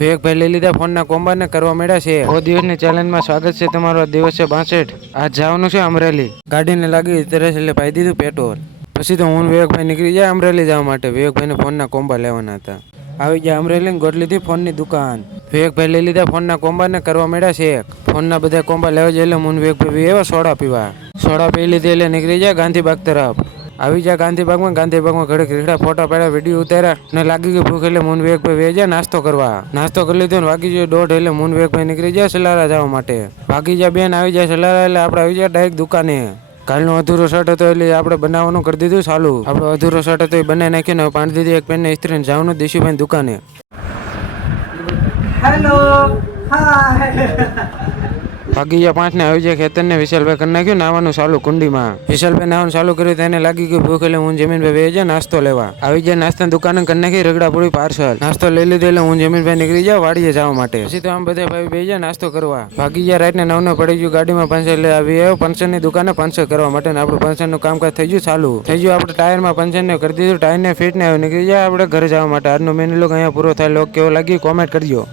વિવેકભાઈ લઈ લીધા ફોનના કોમ્બાને કરવા મળ્યા છે. ઓ દિવસની ચેલેન્જમાં સ્વાગત છે તમારો. દિવસ છે 62. આજ જવાનું છે અમરેલી. ગાડીને લાગી તરસ એટલે પાઈ દીધું પેટ્રોલ. પછી તો હું વિવેકભાઈ નીકળી જાય અમરેલી જવા માટે. વિવેકભાઈને ફોનના કોમ્બા લેવાના હતા. આવી ગયા અમરેલી ને ગોઠ લીધી ફોનની દુકાન. વિવેકભાઈ લઈ લીધા ફોનના કોમ્બાને કરવા મળ્યા છે. ફોનના બધા કોમ્બા લેવા જાય એટલે હું વિવેકભાઈ એવા સોડા પીવા. સોડા પી લીધી એટલે નીકળી જાય ગાંધીબાગ તરફ. આવી જાય ગાંધીબાગમાં ઘડીક રીડા ફોટા પાડ્યા, વિડીયો ઉતાર્યા ને લાગી ગઈ ભૂખ એટલે મૂન વિવેકભાઈ વે જાય નાસ્તો કરવા. નાસ્તો કરી લીધો ને વાગી જાય 1:30 એટલે મૂન વિવેકભાઈ નીકળી જાય સલારા જવા માટે. વાગી જાય બેન આવી જાય સલારા એટલે આપણે આવી જાય ડાયરેક્ટ દુકાને. કાલનો અધૂરો શર્ટ હતો એટલે આપણે બનાવવાનું કરી દીધું ચાલુ. આપણો અધૂરો શર્ટ હતો એ બનાવી નાખ્યો ને પાણી દીધી એક પેનને ઇસ્ત્રીને જવાનું દેશુભાઈ દુકાને. Hello hi. વાગી ગયા 5 ને આવી જાય ખેતરને. વિશાલભાઈ કરી નાખ્યું નાવાનું ચાલુ કુંડીમાં. વિશાલભાઈ નાવાનું ચાલુ કર્યું તો એને લાગી ગયું ભૂખ એટલે હું જમીનભાઈ વે જાય નાસ્તો લેવા. આવી જાય નાસ્તાની દુકાને કરી નાખી રગડા પૂરી પાર્સલ. નાસ્તો લઈ લીધો એટલે હું જમીનભાઈ નીકળી જાય વાડીએ જવા માટે. પછી તો આમ બધા ભાઈ બે જાય નાસ્તો કરવા. ભાગી ગયા રાતને 9 પડી ગયું ગાડીમાં પંચર એટલે આવી આવ્યો પંચરની દુકાને પંચર કરવા માટે. ને આપણું પંચરનું કામકાજ થઈ ગયું ચાલુ. થઈ ગયું આપણે ટાયરમાં પંચરને કરી દીધું. ટાયરને ફિટ ને નીકળી જાય આપણે ઘરે જવા માટે. આજનો મેનુ લોક અહીંયા પૂરો થાય. લોક કેવો લાગી કોમેન્ટ કરજો.